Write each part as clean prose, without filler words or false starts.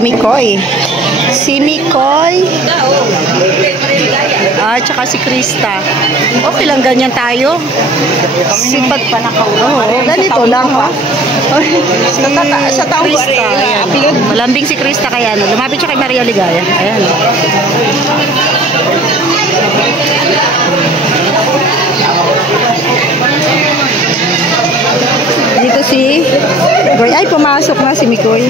Mikoy. Si Mikoy. Tsaka si Krista. Okay lang ganyan tayo. Sipag pa nakaulo. Ganito lang, ha? Sa taong Krista. Ayan. Malambing si Krista kaya. Lumapit siya kay Maria Ligaya. Ayan. Dito si Mikoy. Ay, pumasok na si Mikoy.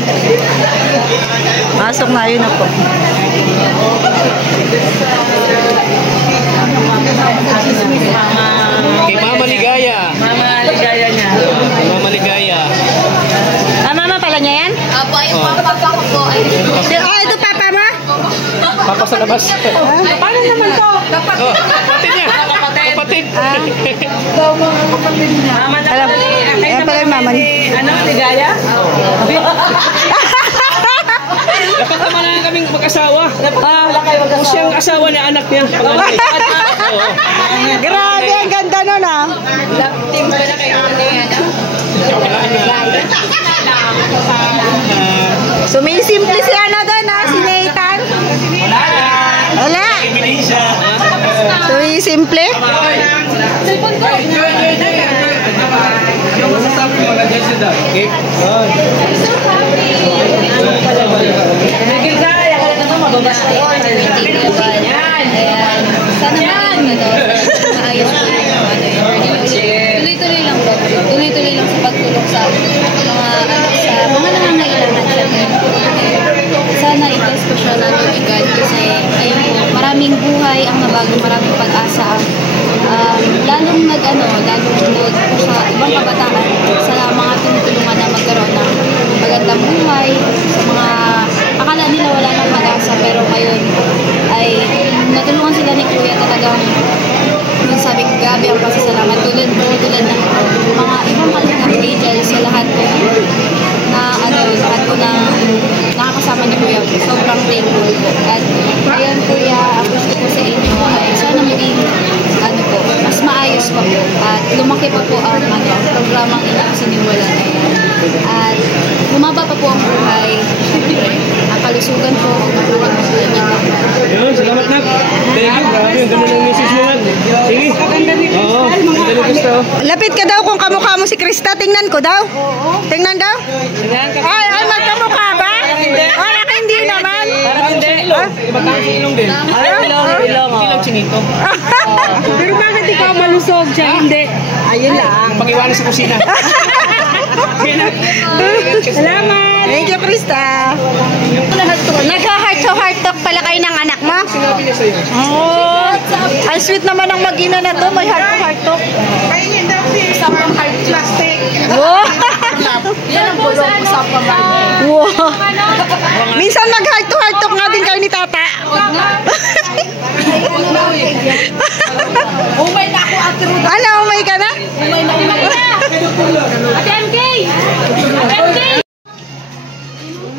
Pasok na, yun ako. Kay Mama Ligaya. Mama Ligaya niya. Mama Ligaya. Mama pala niya yan? Apo, ay papa ko po. Ito papa mo? Papa sa labas. Paano naman to? Oh, kapatid niya. Kapatid. Kapatid niya. Mama na pala. Ayan pala yung mama niya. Ano, Ligaya? Dapat naman na kaming mag-asawa. Kung siyang asawa ni anak niya. Grabe, ang ganda nun, ha? Team ko na kayo Sumisimple si ano doon, ha? Si Nathan. Wala. Sumisimple. Ligaya, kaya naman mababas ka. Yan. Sana maayos po tuloy-tuloy lang po. Tuloy-tuloy lang sa pagtulong sa mga nangangailangan dyan. Sana i-bless ko siya ng God kasi ayun po, maraming buhay ang nabago, maraming pag-asa lalong sa ibang kabataan sa mga tinutulungan na magkaroon ng magandang buhay, sa mga akala nila wala nang pag-asa pero ngayon ay natulungan sila ni Kuya talagang sabi ko, grabe ang pasasalamat tulad ng mga ibang kalingap angels sa lahat ko na nakakasama ni Kuya. Sobrang thankful po. At ngayon Kuya, ang gusto ko sa inyo ay sana maging mas maayos pa po at lumaki pa po ang programang inyong sinimulan na yan. At lumaba pa po ang buhay. Ang kalusugan po ang nakalimutan niya. Yun, salamat na. Thank you. Grabe, ang ganda ng message mo. Sige. Oo, ganda ng gusto. Lapit ka daw kung kamukha mo si Krista. Tingnan ko daw. Tingnan daw. Ay, magkamukha ba? Parang hindi naman. Parang hindi. Ibang silong din. Ilong chinito. Pero bakit ikaw malusog siya? Hindi. Ayun lang. Pag-iwanan sa kusina. Salamat. Thank you, Krista. Nagka-heart to heart talk pala kayo ng anak mo? Sinabi niya sa'yo. Oh, ang sweet naman ang mag-ina na to. May heart to heart talk. Usapang heart plastic. Wow. Yan ang bulong usapang heart. Wow. Minsan mag-heart to heart talk nga din kayo ni Tata. Umay na ako, Ate Ruda. Ano, umay ka na? Umay na. Ate MK! Ate MK!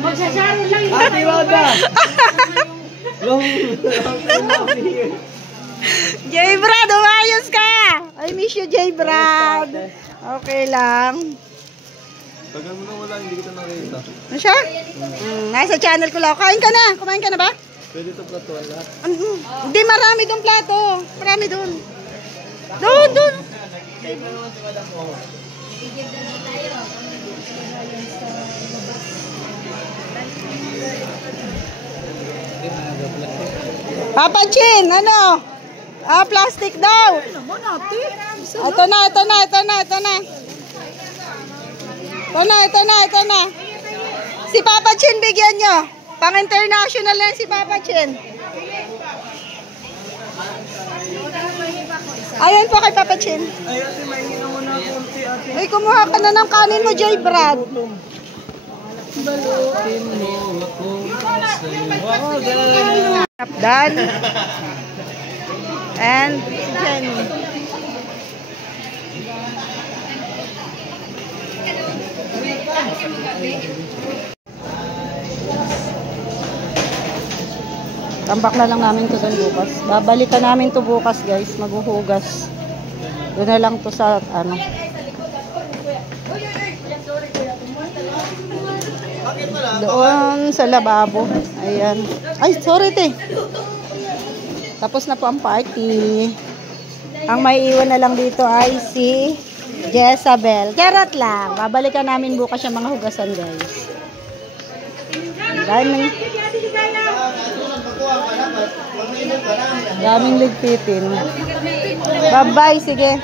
Magsasaro lang yung Ate Wada! J. Brad, umayos ka! I miss you, J. Brad. Okay lang. Tagal mo na wala, hindi kita nakita. Ano siya? Nasa channel ko lang. Kain ka na. Kumain ka na ba? Pwede ito plato wala. Hindi, marami doon plato. Marami doon. Doon. Papa Chin, ano? Plastic daw. Ito na. Si Papa Chin, bigyan nyo. Pang-international yan si Papa Chin. Ayan po kay Papa Chin. Ay, kumuha ka na ng kanin mo, J. Brad. Dan. And Jenny. Tambak na lang namin to doon bukas. Babalikan namin to bukas, guys. Maghuhugas. Doon na lang to sa ano. Doon sa lababo. Ayan. Ay, sorry te. Tapos na po ang party. Ang may iwan na lang dito ay si Jezabel. Charot lang. Babalikan namin bukas yung mga hugasan, guys. Daming ligpitin. Bye-bye. Sige.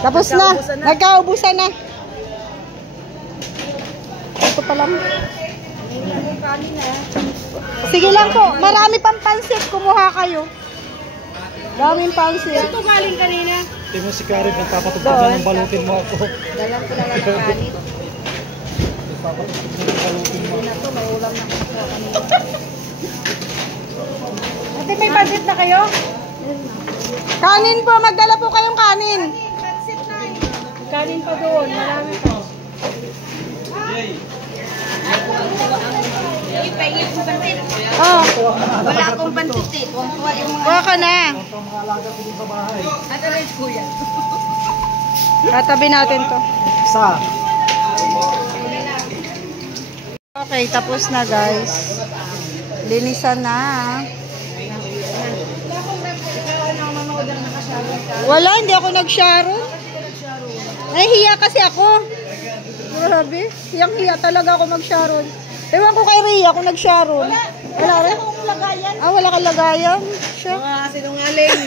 Tapos na. Nagkaubusan na. Ito pa lang. Sige lang po. Marami pang pansit. Kumuha kayo. Daming pansit. Ito galing kanina. Tingnan mo si Karin, nagpapatugtog ng balutin mo ako. Dalang ko lang ang kanin. Nagpapatugtog ng balutin mo. Ito, may ulam na ko sa kanina. Ate, may budget na kayo? Kanin po. Magdala po kayong kanin. Kanin pa doon. Marami pa. Oh. Wala akong pansit. Kuha ka na. Tatabi natin to. Sa? Okay, tapos na guys. Linisan na. Wala, hindi ako nag-sharon. Nahihiya kasi ako. Grabe. Hiyang-hiya talaga ako mag-sharon. Ewan ko kay Rhea kung nag-sharon. Wala rin? Ah, wala kang lagayan. Siya. Mga sinungaling.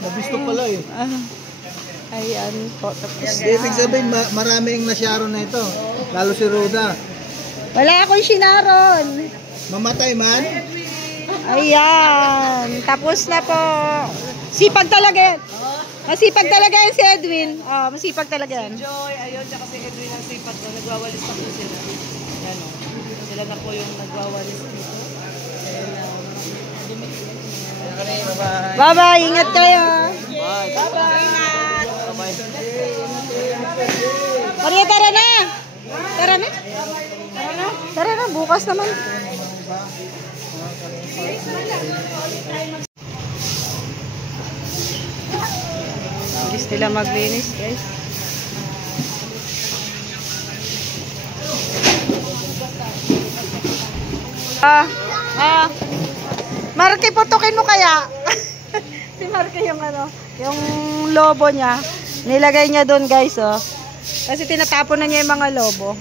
Nabisto pala eh. Ayan po. Tapos Ibig sabihin, maraming nasyaron na ito. Lalo si Roda. wala akong shinaron. Mamatay man? Ayan. Tapos na po. Sipag talaga yan. Masipag talaga yan si Edwin. Oh, masipag talaga yan. Joy, ayun, tsaka si Edwin ang sipat ko. Nagwawalis na po sila. Yan o. Sila na po yung nagwawalis dito. Bye-bye. Ingat kayo. Bye-bye. Maria, tara na. Tara na. Tara na. Bukas naman. Bilis nila maglinis, guys. Marky, putukin mo kaya? Si Marky yung ano, yung lobo niya. Nilagay niya doon, guys, oh. Kasi tinatapon na niya yung mga lobo.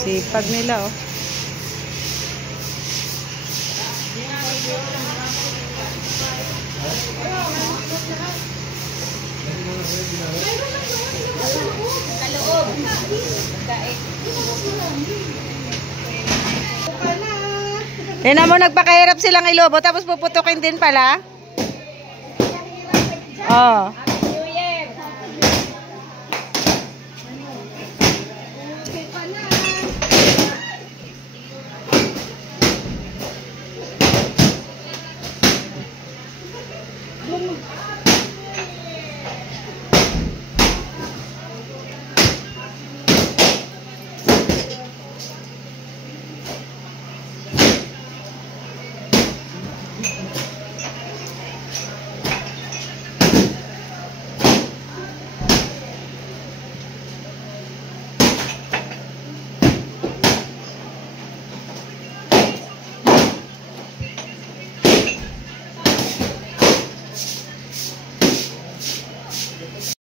Sipag nila, oh. Tingnan mo, nagpakahirap silang ilobo tapos puputukin din pala. Oh.